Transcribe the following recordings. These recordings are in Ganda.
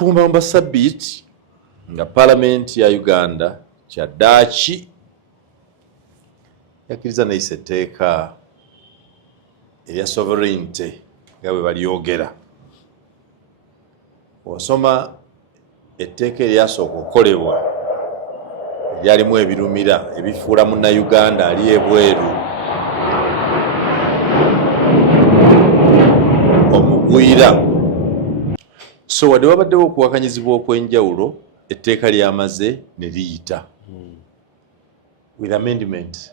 Tugomba sabiti nga Parliament ya Uganda kyaddaaki yakkiriza n'eyisa etteeka erya sovereignty nga bwe balyogera. Osoma etteeka eryasooka okukolebwa eryalimu ebirumira ebifuula munnayuganda ali ebweru omugwira. So wadde wabaddewo okuwakanyizibwa okw'enjawulo, etteeka lyamaze ne liyita with amendment.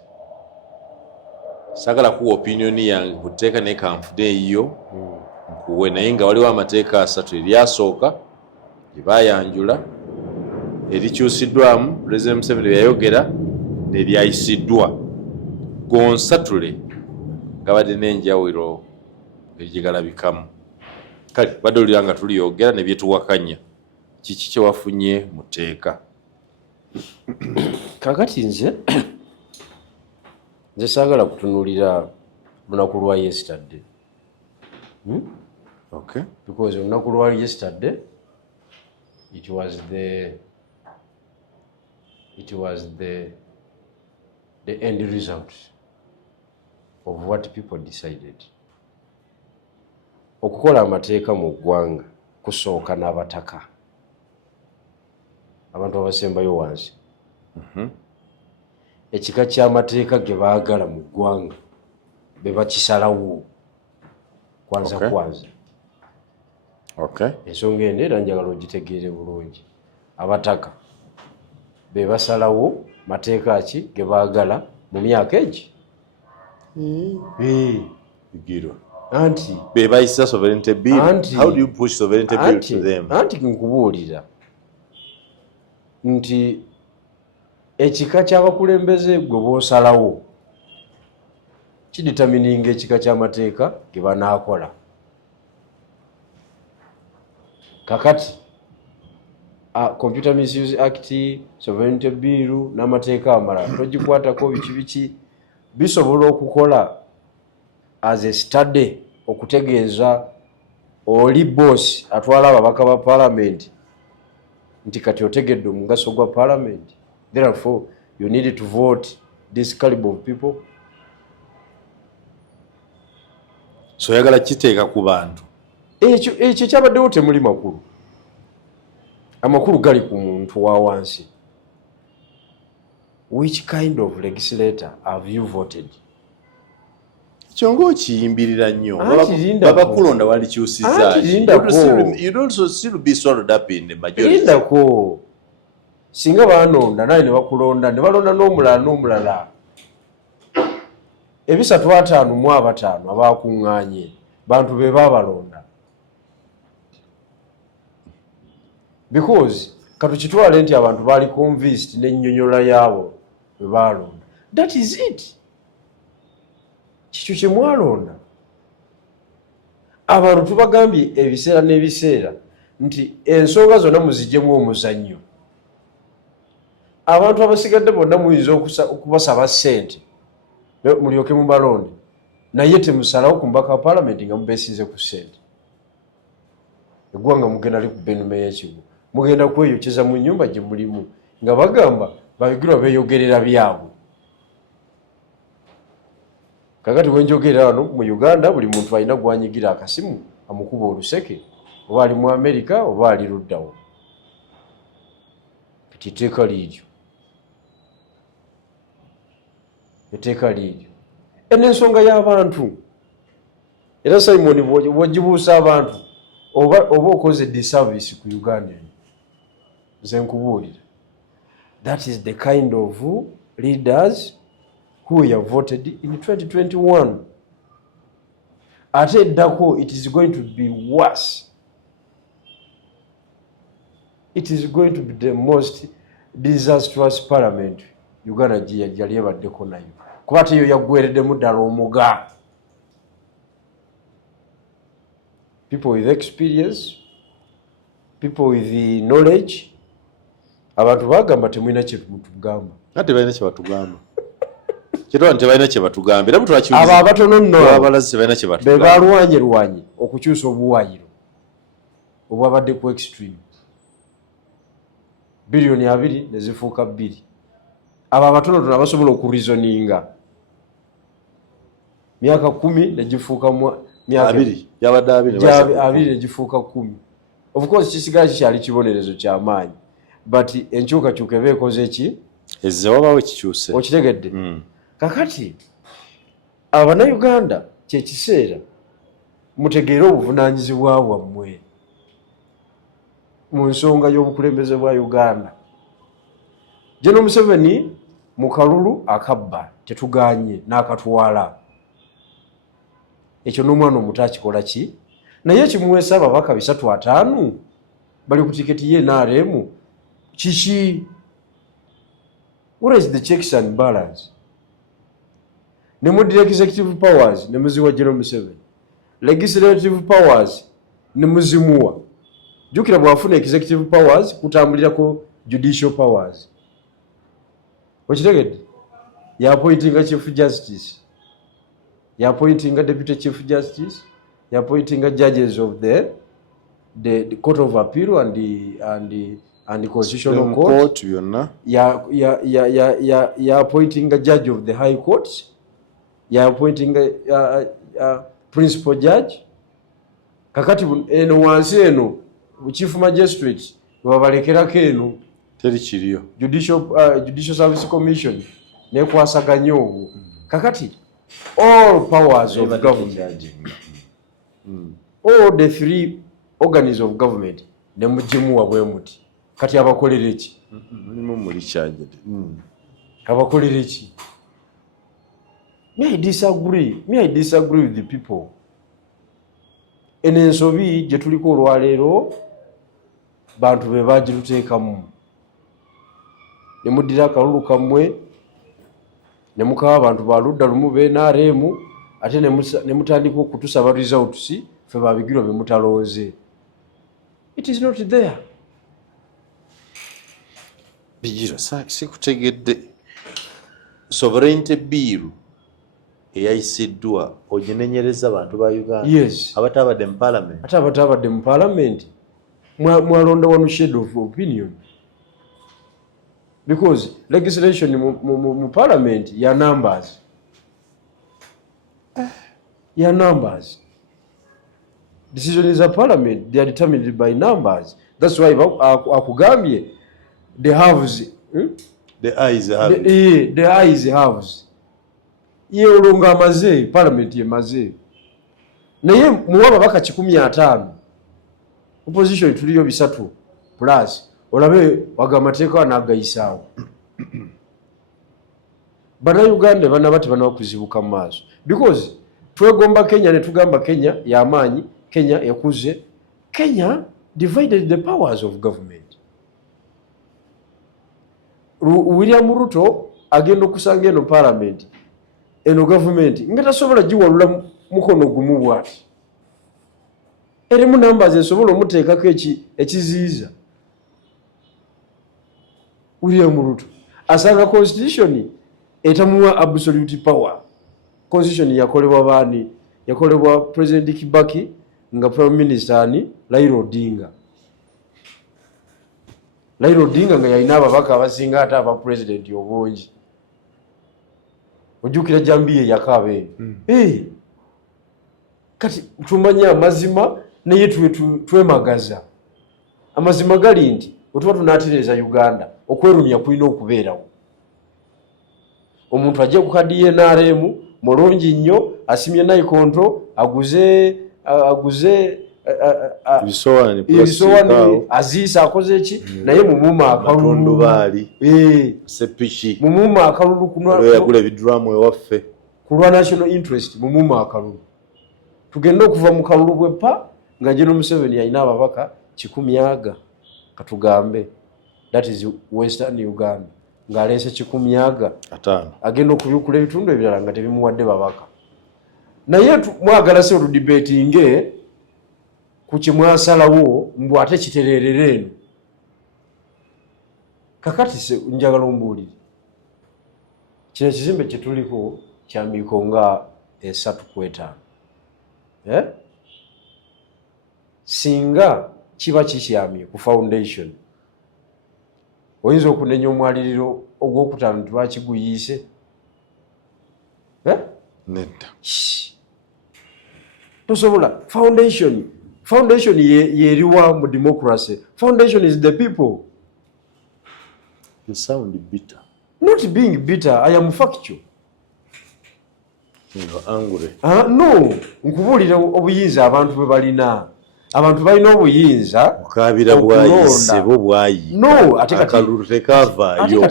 Sagala kuwa opinion yange ku tteeka naye kanfune eyo nkuwe, naye nga waliwo amateeka 3 eryasooka gye baayanjula, erikyusiddwamu President Museveni yayogera n'eryayisiddwa, gonsatule nga badde n'enjawulo egigalabikamu. Kale badde olira nga tuliyogera ne byetuwakanya, kiki kye wafunye mu tteeka? Kakati nze saagala kutunuulira lunaku lwa yesterday. Okay. Because lunaku lwa yesterday it was the end result of what people decided. Okukola amateeka mu ggwanga kusooka n'abataka, abantu abasembayo wansi. Ekika ky'amateeka ge baagala mu ggwanga be bakisalawo kwanza kwanza. Okay. Ensonga eno era njagala ogitegeere bulungi. Abataka be basalawo mateeka ki ge baagala mu myaka egi. Bigirwa. Anti be bayisa sovereignty bill. How do you push sovereignty bill to them? Anti nkubuulira nti ekika ky'abakulembeze gwe boosalawo kiditamininga ekika ky'amateeka ge banaakola. Kakati Computer Misuse Act, Sovereignty Bill n'amateeka amalala togikwatako biki bisobola okukola as a study okutegeeza oli boss atwala ababaka ba parliament nti kati otegedde omugaso gwa parliament, therefore you need to vote this caliber of people. So yagala kiteeka ku bantu ekyo kyabaddewo temuli makulu. Amakulu gali ku muntu wa wansi. Which kind of legislator have you voted? Kyongo kiyimbirira nnyo babakulonda walikyusiza. You don't still be swallowed up in the majority. Lindako singa banonda naye ne bakulonda ne balonda n'omulala ebisatu 5 mu 5 abakuŋŋaanye bantu be babalonda. Because katukitwale nti abantu baali convinced n'ennyonnyola yaabo be balonda. That is it. Kikyo kye mwalonda. Abantu tubagambye ebiseera n'ebiseera nti ensonga zonna muziggyemu omuzannyo. Abantu abasigadde bonna muyinza okubasaba ssente mulyoke mubalonde, naye temusalawo ku mbaka wa parliament nga mubeesize ku ssente. Eggwanga mugenda likuba ennume y'ekigo, mugenda kweyokeza mu nnyumba gye mulimu nga bagamba bayogirwa beeyogerera byabwe. Kakati wenjogerera wano mu Uganda buli muntu alina gwanyigira akasimu amukuba oluseke, oba ali mu America oba ali luddawo. Etteeka liiryo. Etteeka liiryo. N'ensonga y'abantu. Era Simon bw'ogibuusa abantu oba okoze disservice ku Uganda. Nze nkubuulira. That is the kind of leaders who have voted in 2021. Ate eddako it is going to be worse. It is going to be the most disastrous parliament Uganda yali ebaddeko nayo. Kuba teyo yaggwereddemu ddala omuga. People with experience, people with the knowledge. Abantu bagamba temulina kye mutugamba. Ate balina kye batugamba. Kiro nti balina kye batugamba. Era mutwakyuza. Abo abatono nno abalazi balina kye batugamba. Be balwanye okukyusa obuwayiro obwabadde ku extreme. billion 2 ne zifuuka 2 abo abatonotono abasobola okurizoninga myaka 10 ne gifuuka myaka 2 yabadde 2 ne gifuuka 10. Of course kisigala kikyali kibonerezo ky'amaanyi but enkyukakyuka eba ekoze eki ezze wabawo ekikyuse okitegedde. Kakati Abannayuganda kyekiseera mutegeere obuvunaanyizibwa bwammwe mu nsonga y'obukulembeze bwa Uganda. General Museveni mu kalulu akabba tetuganye n'akatwala ekyo n'omwana omuto akikola ki naye ekimuweesa ababaka 3-5 bali ku tiketi ye NRM kiki? What is the checks and balance? Ne mu executive powers ne muziwa General Museveni, legislative powers ne muzimuwa. Jukira bwafuna executive powers kutambulirako judicial powers. Okitegedde? Ya appointing a chief justice, ya appointing a deputy chief justice, ya appointing a judges of the court of appeal and the constitutional court. Ya appointing a judge of the high court, ya appointing a principal judge. Kakati eno wansi eno chief magistrate wabalekerako eno teri kiriyo judicial service commission nekwasaganya obwo. Kakati all powers of government, all the 3 organs of government nemugimuwa bwe muti. Kati abakolera eki? Muli kyagede abakolera eki? Me I disagree with the people. Eno ensobi gye tuliko olwaleero bantu be bagiruteekamu ne muddira akalulu kammwe ne mukawa abantu baludda lumu be NRM ate ne mutandika okutusaba results ffe babigirwa be mutalooze. It is not there. Bijiro sikutegedde sovereignty bill eyayisiddwa oginenyereza abantu ba Uganda. Yes. Abatabadde mu parliament. Ate abatabadde mu parliament mwalonda wanu shade of opinion. Because legislation mu parliament ya numbers. Ya numbers. Decisions of parliament, they are determined by numbers. That's why akugambye the haves, the eyes have. The eyes haves. Ye olunga amaze parliament ye maze. Naye muwaba baka 15. Opposition tuliyo 3 plus olabe wagamateeka n'agayisaawo. Bannayuganda bana bati bana okuzibuka mu maaso because twegomba Kenya ne tugamba Kenya y'amaanyi, Kenya ekuze. Kenya divided the powers of government. William Ruto agenda okusanga eno parliament eno government nga tasobola giwalula mukono gumu bwati. Erimu numbers esobola omuteekako ekiziiza. William Ruto asanga constitution etamuwa absolute power. Constitution yakolebwa baani? Yakolebwa President Kibaki nga Prime Minister ani Raila Odinga. Raila Odinga nga yalina ababaka abasinga ate aba president obungi. Ojjukira Jambiye yakabe. Kati tumanya amazima naye twemagaza. Amazima gali nti otuba tunatereza Uganda okwerumya kulina okubeerawo. Omuntu ajja ku kadi ye NRM mulungi nnyo asimye nayikontro aguze ibisowaani aziisa akoze eki naye mumuma akalulu baali sepiki mumuma akalulu yagula ebidramu ewaffe kulwa national interest mumuma akalulu tugenda okuva mu kalulu bwepa nga General Museveni alina ababaka 100 katugambe that is Western Uganda ng'aleese 500 agenda okubyukula ebitundu ebirala nga tebimuwadde babaka. Naye mwagala se oludibetinge ku kimwasalawo mbw ate kitererere eno. Kakati se njagala ombuulire kino ekizimbe kye tuliko kya miiko nga 3 ku 5. Singa kiba kikyamye ku foundation oyinza okunenya omwaliriro ogwokutaano twakiguyiise nedda tosobola. Foundation yeriwa mu democracy. Foundation is the people. You sound bitter. Not being bitter, I am factual. You're angry. No, nkubuulira obuyinza abantu bwe balina. Abantu balina obuyinza okabira bwayise bo bwayi. No, ate kati akalulu tekava yo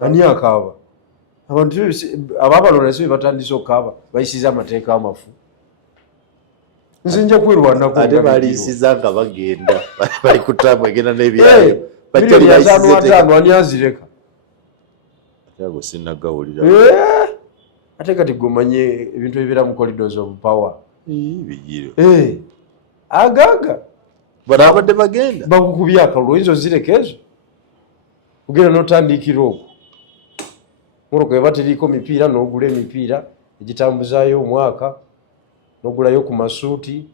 ani akaaba. Abantu ababalonda si batandise okukaaba bayisiza amateeka amafu. Nze nja kwerwanako ate balisiza nga bagenda bali kutambula bagenda n'ebyayo Milioni ya 5 ani azireka. Yago sinagawulira. Ate kati gomanye ebintu ebira mu corridors of power. Bigiro. Agaga. Barabadde bagenda. Bakukubya akalulu izo zirekezo. Kugenda notandikira okwo. Muroko yabatiriko mipiira n'ogula emipiira egitambuzayo omwaka n'ogulayo ku masuuti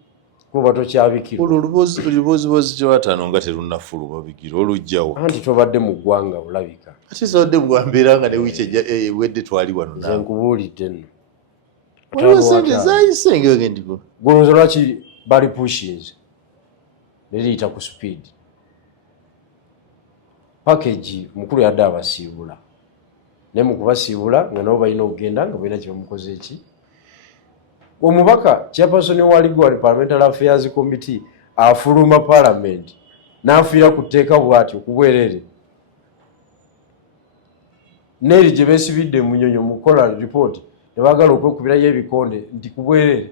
kuba tokyabikira. Olubozi kyowataano nga terunafulu babigiro olujjawo. Anti tobadde mu ggwanga olabika. Ate sodde mugwambeera nga ne wiiki ewedde twali wano nawe. Nze nkubuulidde nno. Waliwo sente zaayise ng'ogendiko. Golowooza lwaki bali pushinze ne liyita ku speed. Package mukulu yadde abasiibula. Ne mu kubasiibula nga nabo balina okugenda nga balina kye bamukoze eki. Omubaka chairperson wa Legal Parliamentary Affairs Committee afuluma parliament n'afiira ku tteeka bw'atyo ku bwerere. Neri gye beesibidde mu Munyonyo mu kola report ne baagala okwekubirayo ebikonde nti ku bwerere.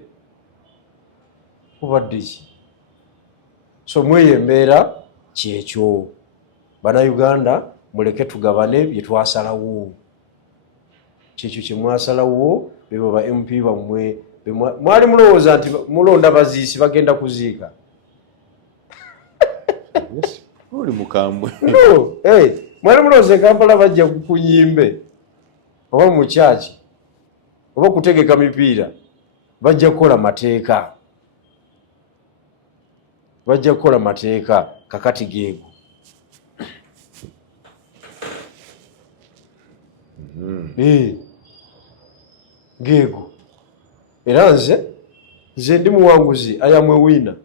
Kubadde ki? So mweyembeera kyekyo. Bannayuganda muleke tugabane bye twasalawo. Kyekyo kye mwasalawo be baba MP bammwe mwali mulowooza nti mulonda baziisi bagenda kuziika. Oli mukambwe. No, mwali mulowooza Kampala bajja kukunyimbe oba mu kyaki oba kutegeka mipiira bajja kukola mateeka. Bajja kukola mateeka kakati geego. Geego. Era nze ndi muwanguzi. I am a winner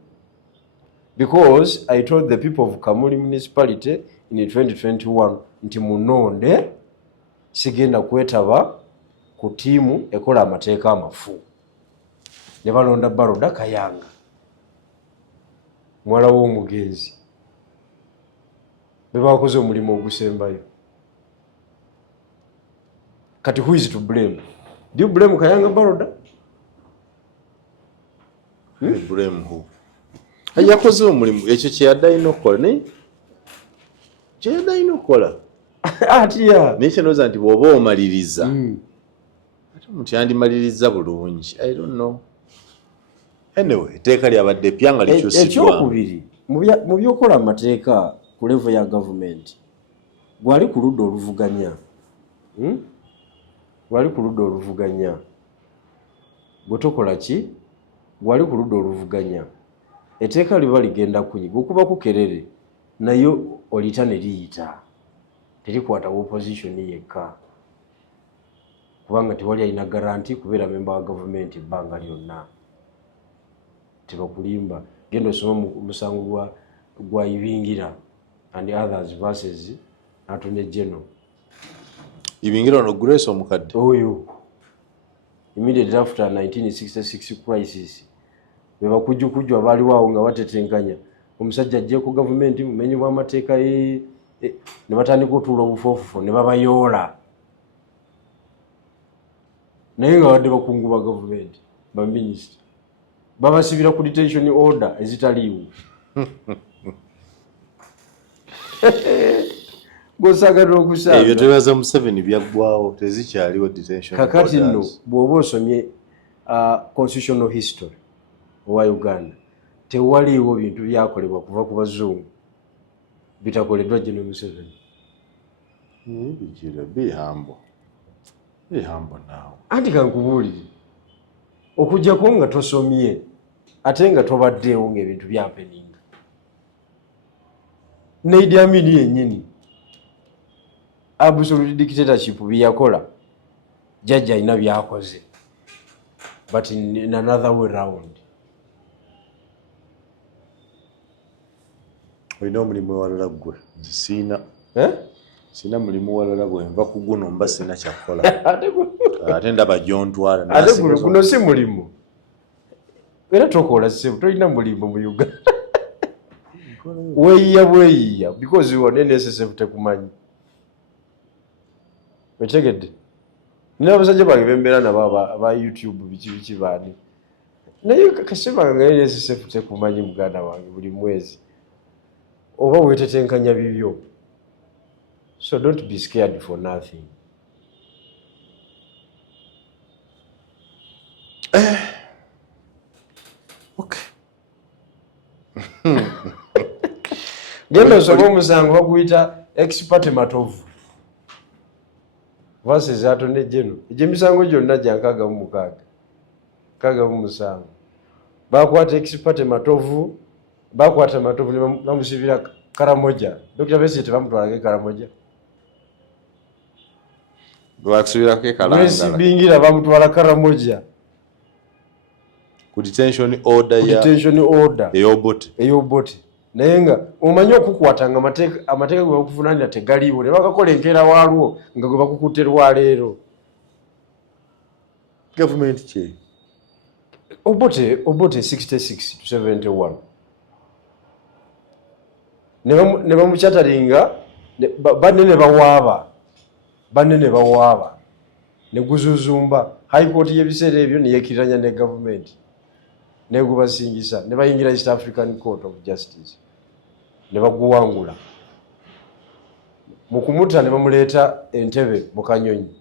because I told the people of Kamuli municipality in 2021 nti munonde sigenda kwetaba ku tiimu ekola amateeka amafu. Ne balonda Baroda Kayanga mwala w'omugenzi be bakoze omulimu ogusembayo. Kati who is to blame? Do you blame Kayanga Baroda? Blame who? Yakoze omulimu ekyo kye yadde alina okukola naye kye yadde alina okukola atiya naye kyenooza nti bw'oba omaliriza ate omuntu yandimaliriza bulungi. I don't know. Anyway, etteeka lyabadde ppya nga likyusiddwa. Ekyokubiri mu byokola amateeka ku level ya gavumenti gwali ku ludda oluvuganya. Gwali ku ludda oluvuganya. Bwe tokola ki? Gwali ku ludda oluvuganya. Etteeka liba ligenda kunyiga okuba kukerere nayo oliyita ne liyita. Terikwata opposition yekka. Kubanga tewali alina garanti kubeera memba wa gavumenti ebbanga lyonna. Tebakulimba. Genda osoma musango gwa Ibingira and others versus Attorney General. Ibingira ono Grace omukadde. Oyo. Immediately after 1966 crisis. Beba kujjukujju abaaliwo nga batetenkanya. Omusajja ajje ku gavumenti mumenyi bwa mateeka ne batandika otuula obufoofufu ne babayoola. Naye nga badde bakungu ba gavumenti ba minisita. Babasibira ku detention order ezitaliiwo. Gosagadde okusanga. Ebyo tebaza Museveni byaggwawo tezikyaliwo detention orders. Kakati nno bw'oba osomye constitutional history owa Uganda tewaliiwo bintu byakolebwa kuva ku bazungu bitakoleddwa General Museveni. Bijira bihambo. Bihambo naawe. Anti kankubuulire okujjako nga tosomye ate nga tobaddeewo ng'ebintu byapeninga. ne Idi Amin yennyini absolute dictatorship byakola jajja ina byakoze but in another way round. Olina omulimu walala gwe nze sina mulimu walala gwe nva ku guno mba sina kyakola ate ndaba gyontwala ate guno si mulimu era tokola sebu tolina mulimu mu Uganda weyiya bweyiya because wone NSSF tekumanyi wetegedde nina abasajja bange bembeera nabo aba YouTube biki baani naye kasema nga NSSF tekumanyi muganda wange buli mwezi oba wetetenkanya bibyo. So don't be scared for nothing. Okay. Genda osoma omusango baguyita expert matovu versus Attorney General. Egyo emisango gyonna gya 66 bakwata expert matovu bakwata matovu ne bamusibira Karamoja. Dr. Besi tebamutwalage Karamoja. Bakusubira ke kalanga. Mwesi bingira bamutwala Karamoja. Ku detention order eyobote. Naye nga omanyi okukwata nga amateeka gwe bakuvunaanira tegaliiwo ne bakakola enkeera waalwo nga gwe bakukutte lwaleero. Government ki? Obote 66 to 71. Ne bamukyatalinga banene bawaaba ne guzuzumba high court y'ebiseera ebyo ne yeekiranya ne government ne gubasingisa ne bayingira East African Court of Justice ne baguwangula mu kumuta ne bamuleeta Entebbe mu Kanyonyi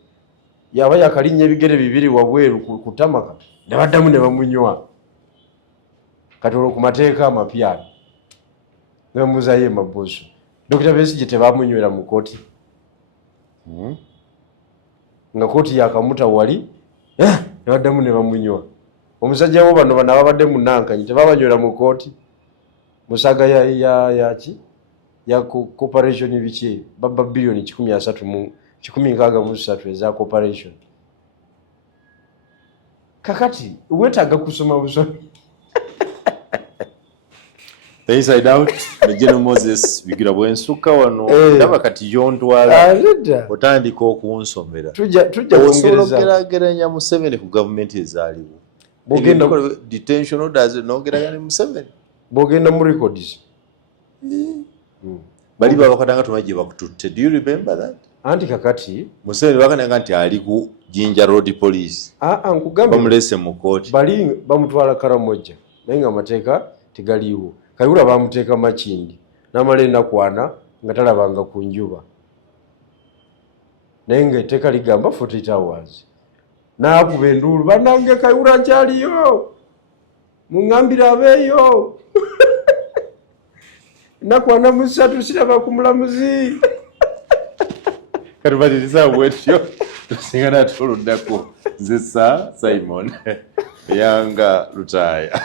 yaba yakalinnya ebigere bibiri wabweru ku tamaka ne baddamu ne bamunywa kati olwo ku mateeka amapya ne bamuzayo emaboso. Dr. Besigye tebamunywera mu kooti nga kooti yakamuta wali ne baddamu ne bamunywa. Omusajja wo bano babadde mu Nankanyi tebabanywera mu kooti musaga ya corporation biki baba bilioni 163 eza corporation. Kakati wetaaga kusoma busomi The Inside Out ne General Moses bigira bwensuka wano ndaba kati yontwala otandika okunsomera tujja okugeraganya Museveni ku government ezaaliwo bogenda detention orders nogeraganya Museveni bogenda mu records bali babakatanga tumaje bakututte. Do you remember that? Anti kakati Museveni bakananga nti ali ku Jinja Road Police nkugambye bamulese mu kooti bali bamutwala Karamoja naye nga amateeka tegaliiwo. Kayihura bamuteeka Makindi n'amala ennaku nga talabanga ku njuba naye nga etteeka ligamba 48 hours n'akuba enduulu bannange Kayihura nkyaliyo muŋŋambire abeeyo ennaku 3 siraba ku mulamuzi kati baliriza bwetyo tusinga natuluddako nze Simon Yanga Lutaaya